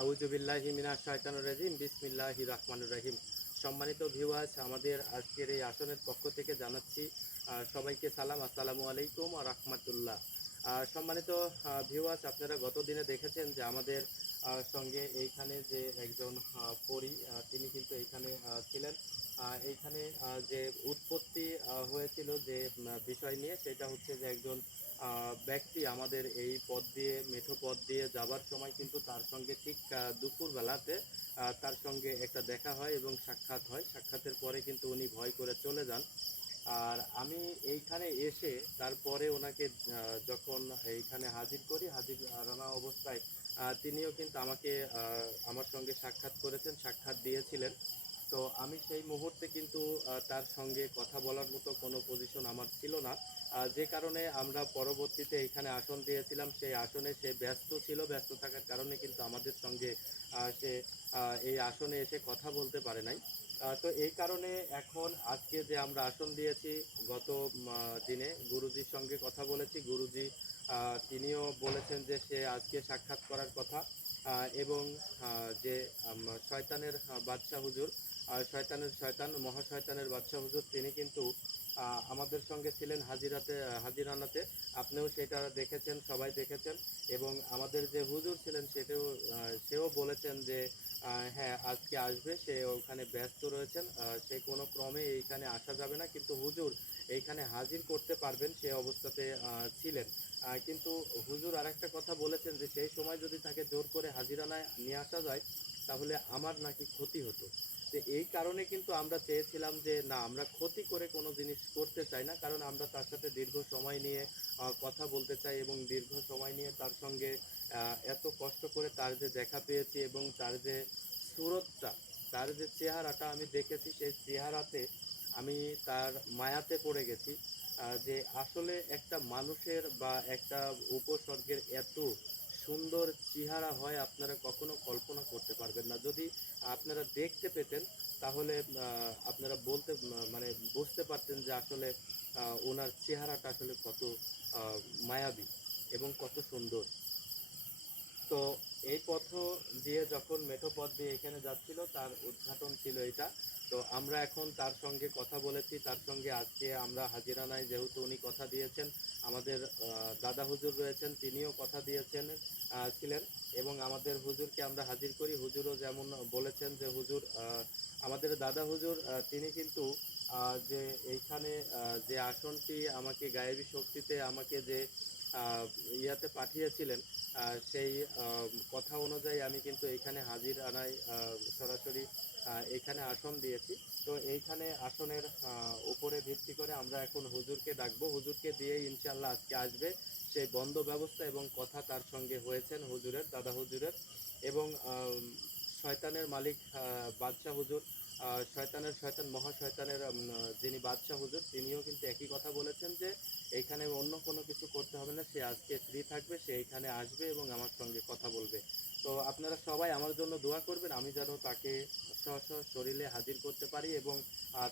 আউযুবিল্লাহি মিনাশ শাইতানির রাজিম বিসমিল্লাহির রহমানির রহিম। সম্মানিত ভিউয়ার্স, আমাদের আজকের এই আসনের পক্ষ থেকে জানাচ্ছি সবাইকে সালাম, আসসালামু আলাইকুম ওয়া রাহমাতুল্লাহ। সম্মানিত ভিউয়ার্স, আপনারা গত দিনে দেখেছেন যে আমাদের সঙ্গে এইখানে যে একজন পরী, তিনি কিন্তু এইখানে ছিলেন। এইখানে যে উৎপত্তি হয়েছিল যে বিষয় নিয়ে, সেটা হচ্ছে যে একজন ব্যক্তি আমাদের এই পথ দিয়ে, মেঠো পথ দিয়ে যাবার সময় কিন্তু তার সঙ্গে ঠিক দুপুরবেলাতে তার সঙ্গে একটা দেখা হয় এবং সাক্ষাৎ হয়। সাক্ষাতের পরে কিন্তু উনি ভয় করে চলে যান। আর আমি এইখানে এসে তারপরে ওনাকে যখন এইখানে হাজির করি, হাজিরানা অবস্থায় তিনিও কিন্তু আমাকে আমার সঙ্গে সাক্ষাৎ করেছেন, সাক্ষাৎ দিয়েছিলেন। তো আমি সেই মুহূর্তে কিন্তু তার সঙ্গে কথা বলার মতো কোনো পজিশন আমার ছিল না, যে কারণে আমরা পরবর্তীতে এখানে আসন দিয়েছিলাম। সেই আসনে সে ব্যস্ত ছিল, ব্যস্ত থাকার কারণে কিন্তু আমাদের সঙ্গে সে এই আসনে এসে কথা বলতে পারে নাই। তো এই কারণে এখন আজকে যে আমরা আসন দিয়েছি, গত দিনে গুরুজির সঙ্গে কথা বলেছি। গুরুজি তিনিও বলেছেন যে সে আজকে সাক্ষাৎ করার কথা, এবং যে শয়তানের বাদশাহ হুজুর, শয়তান মহাশয়তানের বাদশাহ হুজুর, তিনি কিন্তু আমাদের সঙ্গে ছিলেন হাজিরানাতে। আপনিও সেটা দেখেছেন, সবাই দেখেছেন। এবং আমাদের যে হুজুর ছিলেন সেও বলেছেন যে হ্যাঁ, আজকে আসবে। সে ওখানে ব্যস্ত রয়েছেন, সে কোনো ক্রমে এইখানে আসা যাবে না, কিন্তু হুজুর এইখানে হাজির করতে পারবেন সে অবস্থাতে ছিলেন। কিন্তু হুজুর আরেকটা কথা বলেছেন যে সেই সময় যদি তাকে জোর করে হাজিরানায় নিয়ে আসা যায়, তাহলে আমার নাকি ক্ষতি হতো। তো এই কারণে কিন্তু আমরা চেয়েছিলাম যে না, আমরা ক্ষতি করে কোনো জিনিস করতে চাই না, কারণ আমরা তার সাথে দীর্ঘ সময় নিয়ে কথা বলতে চাই, এবং দীর্ঘ সময় নিয়ে তার সঙ্গে এত কষ্ট করে তার যে দেখা পেয়েছি এবং তার যে সুরতটা, তার যে চেহারাটা আমি দেখেছি, সেই চেহারাতে আমি তার মায়াতে পড়ে গেছি। যে আসলে একটা মানুষের বা একটা উপসর্গের এত সুন্দর চেহারা হয়, আপনারা কখনো কল্পনা করতে পারবেন না। যদি আপনারা দেখতে পেতেন, তাহলে আপনারা মানে বুঝতে পারতেন যে আসলে ওনার চেহারাটা আসলে কত আহ, মায়াবী এবং কত সুন্দর। তো এই পথ দিয়ে যখন মেঠো পথ দিয়ে এখানে যাচ্ছিল, তার উদ্ঘাটন ছিল এটা। তো আমরা এখন তার সঙ্গে কথা বলেছি, তার সঙ্গে আজকে আমরা হাজিরানায়, যেহেতু উনি কথা দিয়েছেন, আমাদের দাদা হুজুর রয়েছেন, তিনিও কথা দিয়েছেন ছিলেন। এবং আমাদের হুজুরকে আমরা হাজির করি। হুজুরও যেমন বলেছেন যে হুজুর, আমাদের দাদা হুজুর, তিনি কিন্তু যে এইখানে যে আসনটি আমাকে গায়েবী শক্তিতে আমাকে যে আহ, ইয়াতে পাঠিয়েছিলেন, সেই কথা অনুযায়ী আমি কিন্তু এইখানে হাজির আনাই সরাসরি এইখানে আসন দিয়েছি। তো এইখানে আসনের উপরে ভিত্তি করে আমরা এখন হুজুরকে ডাকবো। হুজুরকে দিয়ে ইনশাল্লাহ আজকে আসবে সেই বন্ধ ব্যবস্থা, এবং কথা তার সঙ্গে হয়েছেন হুজুরের, দাদা হুজুরের। এবং শয়তানের মালিক বাদশাহ হুজুর, শয়তান মহাশয়তানের যিনি বাদশাহ হুজুর, তিনিও কিন্তু একই কথা বলেছেন যে এইখানে অন্য কোনো কিছু করতে হবে না, সে আজকে ফ্রি থাকবে, সে এইখানে আসবে এবং আমার সঙ্গে কথা বলবে। তো আপনারা সবাই আমার জন্য দোয়া করবেন, আমি যেন তাকে শরীরে হাজির করতে পারি এবং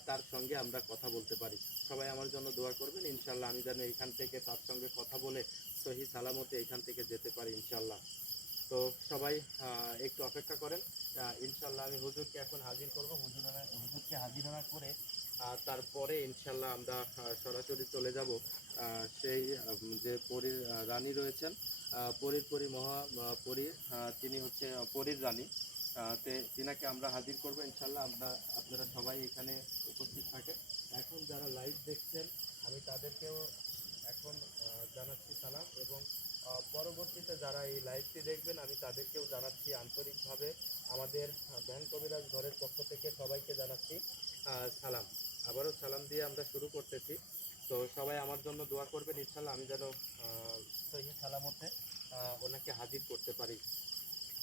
তার সঙ্গে আমরা কথা বলতে পারি। সবাই আমার জন্য দোয়া করবেন, ইনশাল্লাহ আমি যেন এইখান থেকে তার সঙ্গে কথা বলে সহি সালামতে এইখান থেকে যেতে পারি ইনশাল্লাহ। তো সবাই একটু অপেক্ষা করেন। ইনশাল্লাহ আমি হুজুরকে এখন হাজির করব। হুজুরকে হাজিরানা করে তারপরে ইনশাল্লাহ আমরা সরাসরি চলে যাব সেই যে পরীর রানী রয়েছেন, পরীর পরীর, তিনি হচ্ছে পরীর রানী। তিনাকে আমরা হাজির করবো ইনশাল্লাহ। আপনারা সবাই এখানে উপস্থিত থাকেন। এখন যারা লাইভ দেখছেন, আমি তাদেরকেও এখন জানাচ্ছি সালাম, এবং পরবর্তীতে যারা এই লাইভটি দেখবেন, আমি তাদেরকেও জানাচ্ছি আন্তরিকভাবে আমাদের ধ্যান কবিরাজ ঘরের পক্ষ থেকে সবাইকে জানাচ্ছি সালাম। আবারও সালাম দিয়ে আমরা শুরু করতেছি। তো সবাই আমার জন্য দোয়া করবেন, ইনশাল্লাহ আমি যেন সহি সালামতে ওনাকে হাজির করতে পারি।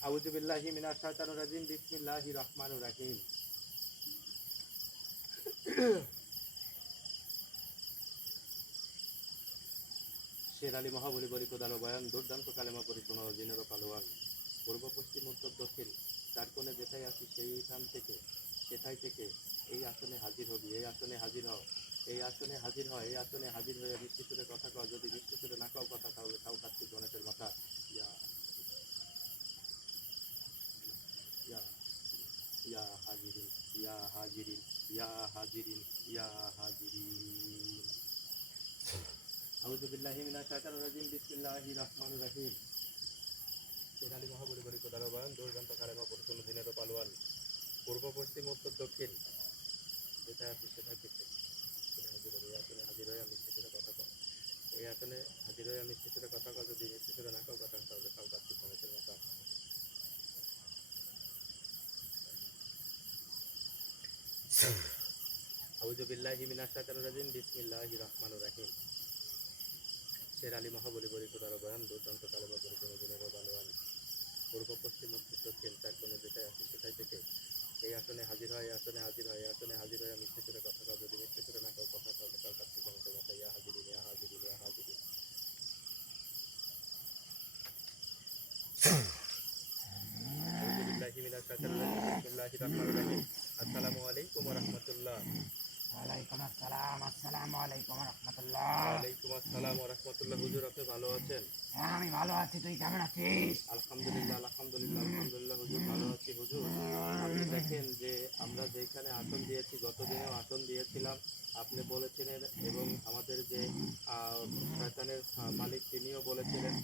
আউযু বিল্লাহি মিনাশ শাইতানির রাজিম বিসমিল্লাহির রহমানির রহিম। শের আলী মহাবলী বলি প্রদান বয়ান, দুর্দান্ত কালেমা পরি শোনো জিনেরও পালোয়ান। পূর্ব পশ্চিম উত্তর দক্ষিণ চার কোণে যেটাই আসি সেইখান থেকে সেটাই থেকে এই আসনে হাজির হবি, এই আসনে হাজির হও, এই আসনে হাজির হয়, এই আসনে হাজির হয়ে মিষ্টি সুরে কথা কও। যদি মিষ্টি সুরে না কাও কথা, তাহলে তাও কার্তিক গণেশের মাথা। ইয়া ইয়া হাজিরিন ইয়া হাজিরিন ইয়া হাজিরিন ইয়া হাজিরিন। আউযু বিল্লাহি মিনাশ শাইতানির রাজিম, বিসমিল্লাহির রহমানির রহিম। শের আলী মহাপরিবারী কোদারবান দুর্দান্ত কালেমা পরিপূর্ণ দিনের পালোয়ান, পূর্ব পশ্চিম উত্তর দক্ষিণ যেটা আছে সেটা থেকে হাজির হবে। এই আসনে হাজির হয়ে আমি স্টেশনে কথা কম, এই আসনে হাজির হয়ে আমি স্টেশনে কথা কম, যদি স্টেশনে না কাউ কথা তাহলে কাউ কাছে মানুষের মাথা। আউযু বিল্লাহি মিনাশ শাইতানির রাজিম, বিসমিল্লাহির রহমানির রহিম। শের আলী মহাবলীবরী খোদার বয়ান দুর্দান্ত কালেমা পরিপূর্ণ দিনের বালোয়ান, পূর্ব পশ্চিম উত্তর দক্ষিণ চার কোণে যেটাই আছে সেটাই থেকে এই আসনে হাজির হয়, এই আসনে হাজির হয়, এই আসনে হাজির হয়ে আমি স্টেশনে কথা কও, যদি স্টেশনে না কাউ কথা তাহলে কাউ কাছ থেকে মানুষের মাথা। ইয়া হাজিরিন ইয়া হাজিরিন ইয়া হাজিরিন। আউযু বিল্লাহি মিনাশ শাইতানির রাজিম, বিসমিল্লাহির রহমানির রহিম। আসসালামু আলাইকুম ওয়া রাহমাতুল্লাহ। ওয়ালাইকুম আসসালাম, আসসালামু আলাইকুম রাহমাতুল্লাহ। ওয়ালাইকুম আসসালাম ওয়া রাহমাতুল্লাহ। হুজুর আপনি ভালো আছেন? হ্যাঁ আমি ভালো আছি, তুই কেমন আছিস? আলহামদুলিল্লাহ আলহামদুলিল্লাহ আলহামদুলিল্লাহ হুজুর ভালো আছি। হুজুর আপনি দেখেন যে আমরা যেখানে আসন দিয়েছি, গতদিনেও আসন দিয়েছিলাম, আপনি বলেছিলেন এবং আমাদের যে শয়তানের মালিক তিনিও বলেছিলেন,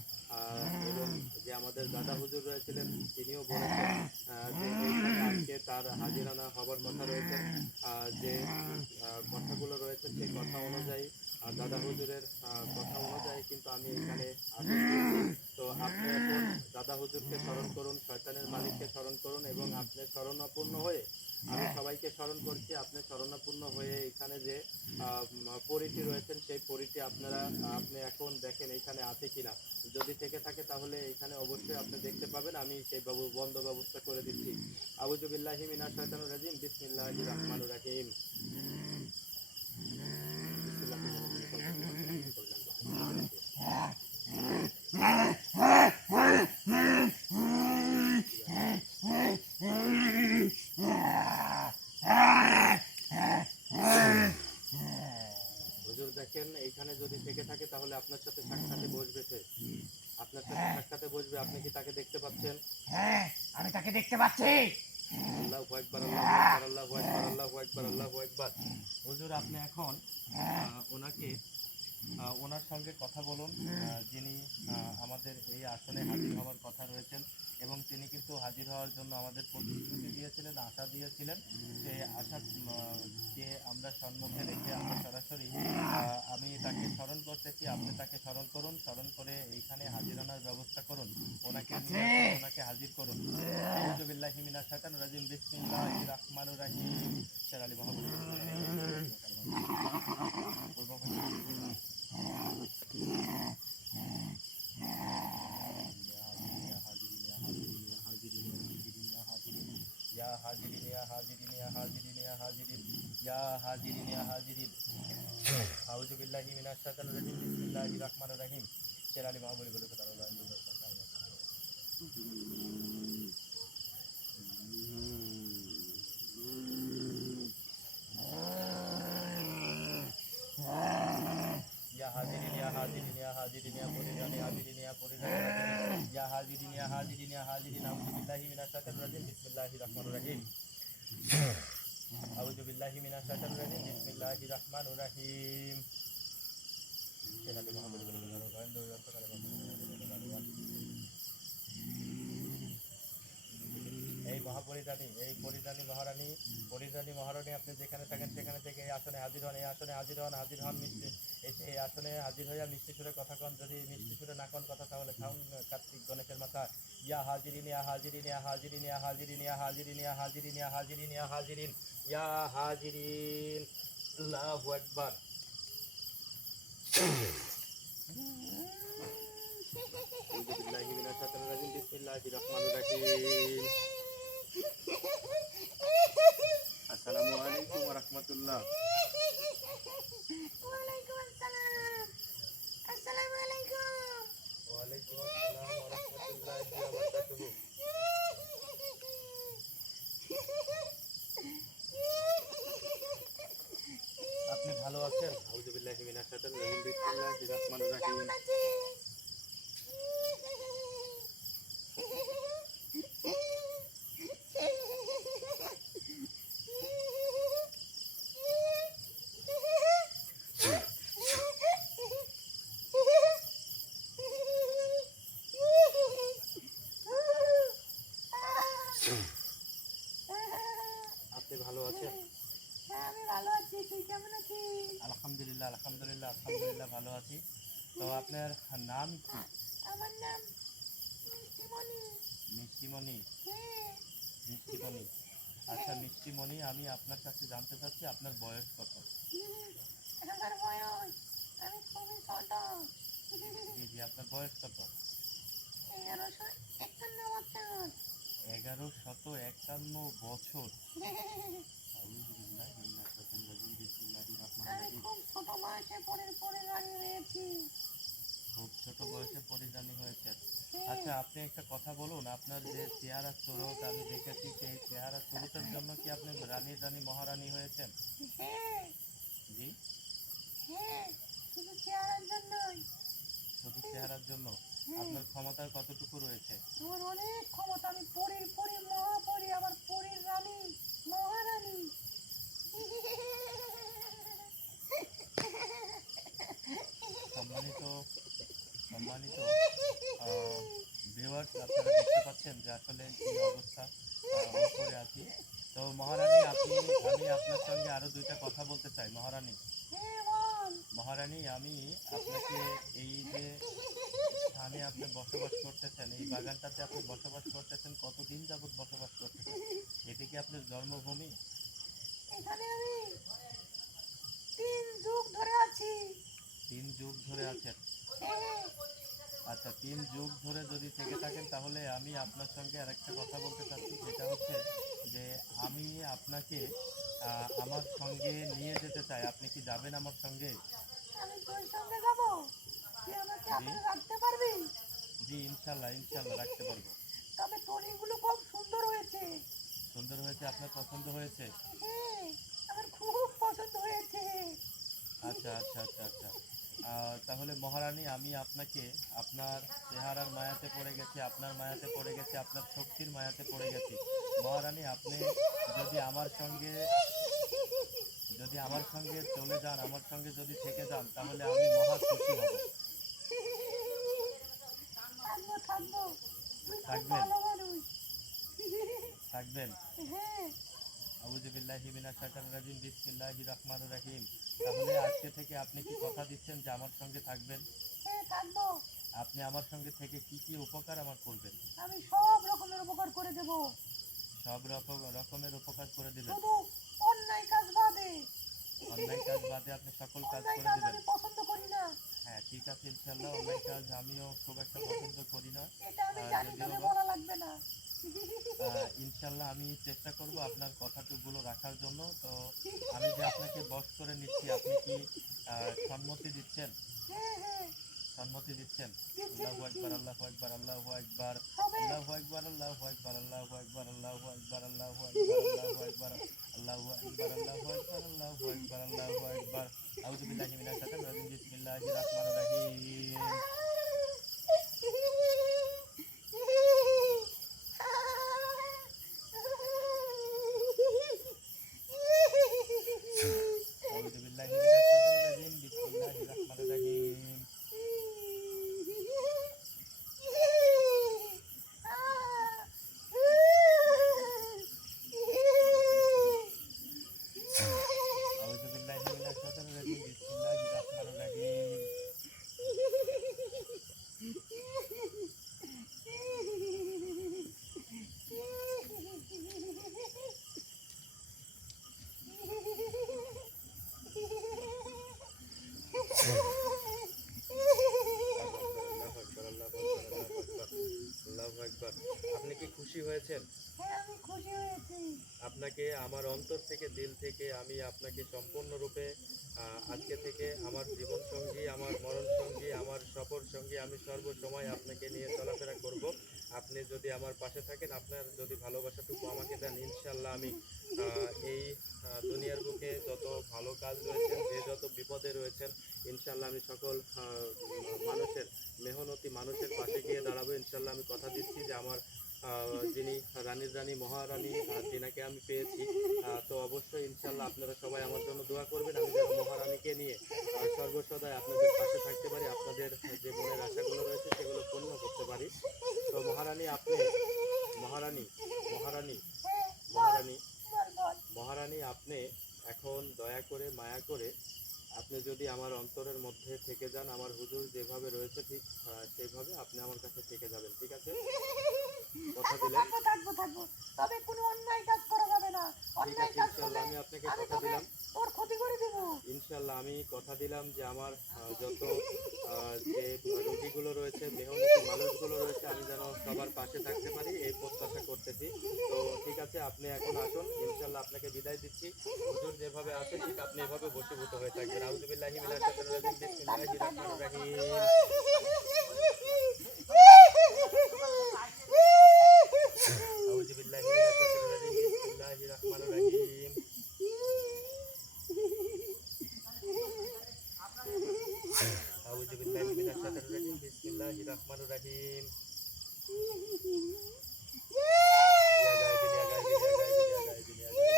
এবং যে আমাদের দাদা হুজুর রয়েছিলেন তিনিও বলেছেন যে এইখানে আজকে তার হাজিরানা হবার কথা রয়েছে। যে কথাগুলো রয়েছে সেই কথা অনুযায়ী, দাদা হুজুরের কথা অনুযায়ী কিন্তু আমি এখানে আসন দিয়েছি। তো আপনি এখন দাদা হুজুরকে স্মরণ করুন, শয়তানের মালিককে স্মরণ করুন এবং আপনি শরণাপন্ন হয়ে, আমি সবাইকে স্মরণ করছি, আপনি শরণাপন্ন হয়ে এখানে যে পরিটি রয়েছেন সেই পরিটি আপনি এখন দেখেন এইখানে আছে কিনা। যদি থেকে থাকে তাহলে এখানে অবশ্যই আপনি দেখতে পাবেন, আমি সেই বন্ধ ব্যবস্থা করে দিচ্ছি। আউযু বিল্লাহি মিনাশ শাইতানির রাজিম, বিসমিল্লাহির রহমানির রহিম। হুজুর দেখেন এইখানে যদি থেকে থাকে তাহলে আপনার সাথে সাক্ষাতে বসবে সে, আপনার সাথে সাক্ষাতে বসবে। আপনি কি তাকে দেখতে পাচ্ছেন? হ্যাঁ আমি তাকে দেখতে পাচ্ছি। আল্লাহু আকবার আল্লাহু আকবার আল্লাহু আকবার আল্লাহু আকবার আল্লাহু আকবার। হুজুর আপনি এখন ওনাকে ওনার সঙ্গে কথা বলুন, যিনি আমাদের এই আসনে হাজির হওয়ার কথা রয়েছেন এবং তিনি কিন্তু হাজির হওয়ার জন্য আমাদের প্রতিশ্রুতি দিয়েছিলেন, আশা দিয়েছিলেন। সেই আশাকে আমরা সম্মুখে রেখে আমরা সরাসরি আমি তাকে স্মরণ করতেছি, আপনি তাকে স্মরণ করুন, স্মরণ করে এইখানে হাজিরানার ব্যবস্থা করুন, ওনাকে ওনাকে হাজির করুন। আউযু বিল্লাহি মিনাশ শাইতানির রাজিম, বিসমিল্লাহির রহমানির রহিম। শের আলী মহাবলী ইয়া হাজিরিন ইয়া হাজিরিন ইয়া হাজিরিন ইয়া হাজিরিন ইয়া হাজিরিন ইয়া হাজিরিন। আউযু বিল্লাহি মিনাশ শাইতানির রাজিম, বিসমিল্লাহির রহমানির রহিম। শের আলী মহাবলী বলে কথা বলা। ইয়া হাজিরিন ইয়া হাজিরিন ইয়া হাজিরিন ইয়া পরিজানি হাজিরিন ইয়া পরিজানি ইয়া হাজিরিন ইয়া হাজিরিন ইয়া হাজিরিন। আউযু বিল্লাহি মিনাশ শাইতানির রাজিম, বিসমিল্লাহির রহমানির রহিম। আউযু বিল্লাহি মিনাশ শাইতানির রাজিম, বিসমিল্লাহির রহমানির রহিম। সেনাকে মহাবলী বলে এই মহাপরিরানী, এই পরিরানী মহারানী আপনি যেখানে থাকেন সেখানে থেকে এই আসনে হাজির হন, এই আসনে হাজির হন, হাজির হন মিষ্টি এই আসনে হাজির হইয়া মিষ্টি সুরে কথা কন, যদি মিষ্টি সুরে না কন কথা তাহলে খাউন কার্তিক গণেশের মাথা। ইয়া হাজিরিন ইয়া হাজিরিন ইয়া হাজিরিন ইয়া হাজিরিন ইয়া হাজিরিন ইয়া হাজিরিন ইয়া হাজিরিন ইয়া হাজিরিন ইয়া হাজিরিন। আল্লাহু আকবার। আউযু বিল্লাহি মিনাশ শাইতানির রাজিম, বিসমিল্লাহির রহমানির রহিম। আসসালামু আলাইকুম ওয়া রাহমাতুল্লাহ। ওয়ালাইকুম আসসালাম, আসসালামু আলাইকুম। ওয়ালাইকুম আসসালাম ওয়া রাহমাতুল্লাহি ওয়া বারাকাতুহু। আপনি ভালো আছেন? আউযু বিল্লাহি মিনাশ শাইতানির রাজিম, বিসমিল্লাহির রহমানির রহিম। আপনি ভালো আছেন? হ্যাঁ আমি ভালো আছি, তুই কেমন আছিস? আলহামদুলিল্লাহ আলহামদুলিল্লাহ আলহামদুলিল্লাহ ভালো আছি। তো আপনার নাম কি? আমার নাম মিষ্টিমণি। মিষ্টিমণি। হ্যাঁ। মিষ্টিমণি। আচ্ছা মিষ্টিমণি, আমি আপনার কাছে জানতে চাচ্ছি আপনার বয়স কত? আমার বয়স, আমি খুবই ছোট। জি জি, আপনার বয়স কত? 1151 বছর। 1151 বছর। আউযুবিল্লাহি মিনাশ শাইতানির রাজিম, বিসমিল্লাহির রহমানির আমি রহিম। খুব ছোট বয়সে পরে রানী হয়েছি। খুব ছোট বয়সে পরিধানী হয়েছে। হ্যাঁ। আচ্ছা আপনি একটা কথা বলুন, আপনার যে চেহারা চুরুট আমি দেখেছি, সেই চেহারা চুরুটের জন্য কি আপনি রানী মহারানী হয়েছেন? হ্যাঁ জি, হ্যাঁ, শুধু চেহারার জন্যই। শুধু চেহারার জন্য? আপনার ক্ষমতার কতটুকু রয়েছে? আমার অনেক ক্ষমতা, আমি পরীর মহাপরী, আমার পরীর রানী, মহারানী। সম্মানিত সম্মানিত ভিউয়ার্স, আপনারা দেখতে পাচ্ছেন যে আসলে কি অবস্থা উপরে আছি। তো মহারানী, আমি আপনার সঙ্গে আরো দুইটা কথা বলতে চাই। মহারানী, হ্যাঁ বল। মহারানী, আমি আপনাকে এই যে স্থানে আপনি বসবাস করতেছেন, এই বাগানটাতে আপনি বসবাস করতেছেন, কতদিন যাবত বসবাস করতেছেন? এটি কি আপনার জন্মভূমি? এখানে আমি 3 যুগ ধরে আছি। 3 যুগ ধরে আছেন? হ্যাঁ। আচ্ছা, 3 যুগ ধরে যদি থেকে থাকেন, তাহলে আমি আপনার সঙ্গে আরেকটা কথা বলতে চাচ্ছি, যেটা হচ্ছে যে আমি আপনাকে আমার সঙ্গে নিয়ে যেতে চাই। আপনি কি যাবেন আমার সঙ্গে? আমি তোর সঙ্গে যাব, তুই আমাকে জি আপনি রাখতে পারবি? জি, ইনশাল্লাহ ইনশাল্লাহ রাখতে পারবো। তবে তোর এগুলো খুব সুন্দর হয়েছে। সুন্দর হয়েছে? আপনার পছন্দ হয়েছে? হ্যাঁ, আমার খুব পছন্দ হয়েছে। আচ্ছা আচ্ছা আচ্ছা আচ্ছা। তাহলে মহারানী, আমি আপনাকে আপনার চেহারার মায়াতে পড়ে গেছি, আপনার মায়াতে পড়ে গেছি, আপনার শক্তির মায়াতে পড়ে গেছি। মহারানী, আপনি যদি আমার সঙ্গে চলে যান, আমার সঙ্গে যদি থেকে যান, তাহলে আমি মহা খুশি হব। থাকবো থাকবো, তুই খুব থাকবেন? ভালো মানুষ। থাকবেন? হ্যাঁ। আউযুবিল্লাহি মিনাশ শাইতানির রাজিম, বিসমিল্লাহির রহমানির রহিম। তাহলে আজকে থেকে আপনি কি কথা দিচ্ছেন যে আমার সঙ্গে থাকবেন? হ্যাঁ থাকবো। আপনি আমার সঙ্গে থেকে কি কি উপকার আমার করবেন? আমি সব রকমের উপকার করে দেব, সব রকমের উপকার করে দিবেন? শুধু অন্যায় কাজ বাদে। অন্যায় কাজ বাদে আপনি সকল কাজ অন্যায় করে কাজ দিবেন? আমি পছন্দ করি না। হ্যাঁ ঠিক আছে, ইনশাল্লাহ অন্যায় কাজ আমিও খুব একটা পছন্দ করি না। এটা আমি জানি, যদিও তোকে বা বলা লাগবে না। ইনশাল্লাহ আমি চেষ্টা করব আপনার কথাগুলো রাখার জন্য। তো আমি যে আপনাকে বশ করে নিচ্ছি, আপনি কি সম্মতি দিচ্ছেন? হ্যাঁ হ্যাঁ, সম্মতি দিচ্ছেন? দিচ্ছি আল্লাহু দিচ্ছি। আকবার, আল্লাহু আকবার, আল্লাহু আকবার, হবে। আল্লাহু আকবার, আল্লাহু আকবার, আল্লাহু আকবার, আল্লাহু আকবার, আল্লাহু আকবার, আল্লাহু আকবার, আল্লাহু আকবার, আল্লাহু আকবার, আল্লাহু আকবার, আল্লাহু আকবার। আউযু বিল্লাহি মিনাশ শাইতানির রাজিম, বিসমিল্লাহির রহমানির রহিম। আউযু বিল্লাহি মিনাশ শাইতানির রাজিম, বিসমিল্লাহির রহমানির রহিম। আউযু বিল্লাহি মিনাশ শাইতানির রাজিম, বিসমিল্লাহির রহমানির রহিম। আল্লাহু আকবার, আল্লাহু আকবার, আল্লাহু আকবার, আল্লাহু আকবার। আপনি কি খুশি হয়েছেন? হ্যাঁ আমি খুশি হয়েছি। আপনাকে আমার অন্তর থেকে, দিল থেকে আমি আপনাকে সম্পূর্ণরূপে আজকে থেকে আমার জীবন সঙ্গী, আমার মরণ সঙ্গী, আমার সফর সঙ্গী, আমি সর্বসময় আপনাকে নিয়ে চলাফেরা করব। আপনি যদি আমার পাশে থাকেন, আপনার যদি ভালোবাসাটুকু আমাকে দেন, ইনশাল্লাহ আমি এই দুনিয়ার বুকে যত ভালো কাজ রয়েছেন, যে যত বিপদে রয়েছেন, ইনশাল্লাহ আমি সকল মেহনতি মানুষের পাশে গিয়ে দাঁড়াবো। ইনশাল্লাহ আমি কথা দিচ্ছি যে আমার যিনি রানীর রানী মহারানী, যিনাকে আমি পেয়েছি, তো অবশ্যই ইনশাল্লাহ আপনারা সবাই আমার জন্য দোয়া করবেন। আমি যেন মহারানীকে নিয়ে সর্বসদাই আপনাদের পাশে থাকতে পারি, আপনাদের যে মনের আশাগুলো রয়েছে সেগুলো পূর্ণ করতে পারি। তো মহারানী, মহারানী আপনি এখন দয়া করে মায়া করে আপনি যদি আমার অন্তরের মধ্যে থেকে যান, আমার হুজুর যেভাবে রয়েছে ঠিক সেইভাবে আপনি আমার কাছে থেকে যাবেন, ঠিক আছে? কথা দিলেন? থাকবো থাকবো থাকবো, তবে কোনো অন্যায় কাজ করা যাবে না। ঠিক অন্যায় আছে, কাজ ইনশাল্লাহ করলে আমি আপনাকে আমি কথা তবে দিলাম। তোর ক্ষতি করে দেবো। ইনশাল্লাহ আমি কথা দিলাম যে আমার যত যে রোগীগুলো রয়েছে, মেহনতি মানুষগুলো রয়েছে, আমি যেন সবার পাশে থাকতে পারি এই প্রত্যাশা করতেছি। তো ঠিক আছে, আপনি এখন আসুন, ইনশাল্লাহ আপনাকে বিদায় দিচ্ছি। হুজুর যেভাবে আছে ঠিক আপনি এভাবে বশীভূত হয়ে থাকবেন। আউযুবিল্লাহি মিনাশ শাইতানির রাজিম, বিসমিল্লাহির রহমানির রহিম। আউযুবিল্লাহি মিনাশ শাইতানির রাজিম, বিসমিল্লাহির রহমানির রহিম। আউযুবিল্লাহি মিনাশ শাইতানির রাজিম, বিসমিল্লাহির রহমানির রহিম। ইয়া গায়বিন, ইয়া গায়বিন, ইয়া গায়বিন, ইয়া গায়বিন, ইয়া গায়বিন, ইয়া গায়বিন।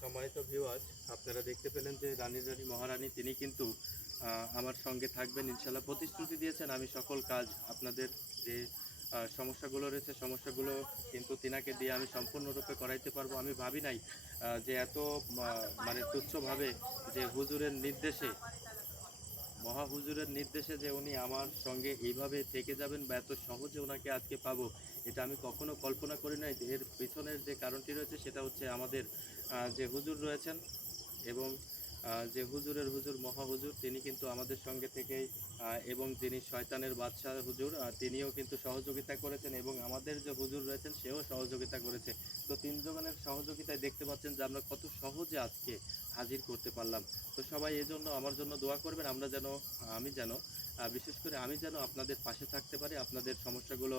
সম্মানিত ভিউয়ার্স, আপনারা দেখতে পেলেন যে রানী মহারানী তিনি কিন্তু আমার সঙ্গে থাকবেন ইনশাল্লাহ, প্রতিশ্রুতি দিয়েছেন। আমি সকল কাজ আপনাদের যে সমস্যাগুলো রয়েছে সমস্যাগুলো কিন্তু তিনাকে দিয়ে আমি সম্পূর্ণরূপে করাইতে পারবো। আমি ভাবি নাই যে এত মানে তুচ্ছভাবে যে হুজুরের নির্দেশে, মহা হুজুরের নির্দেশে যে উনি আমার সঙ্গে এইভাবে থেকে যাবেন বা এত সহজে ওনাকে আজকে পাবো, এটা আমি কখনো কল্পনা করি নাই। এর পিছনের যে কারণটি রয়েছে সেটা হচ্ছে আমাদের যে হুজুর রয়েছেন এবং যে হুজুরের হুজুর মহা হুজুর তিনি কিন্তু আমাদের সঙ্গে থেকেই এবং যিনি শয়তানের বাদশাহ হুজুর তিনিও কিন্তু সহযোগিতা করেছেন এবং আমাদের যে হুজুর রয়েছেন সেও সহযোগিতা করেছে। তো তিনজনের সহযোগিতায় দেখতে পাচ্ছেন যে আমরা কত সহজে আজকে হাজির করতে পারলাম। তো সবাই এজন্য আমার জন্য দোয়া করবেন, আমরা যেন আমি যেন বিশেষ করে আমি যেন আপনাদের পাশে থাকতে পারি, আপনাদের সমস্যাগুলো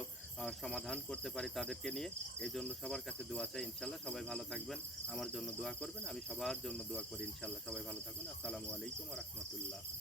সমাধান করতে পারি তাদেরকে নিয়ে। এই জন্য সবার কাছে দোয়া চাই। ইনশাল্লাহ সবাই ভালো থাকবেন, আমার জন্য দোয়া করবেন, আমি সবার জন্য দোয়া করি। ইনশাল্লাহ সবাই ভালো থাকুন। আসসালামু আলাইকুম ওয়া রাহমাতুল্লাহ।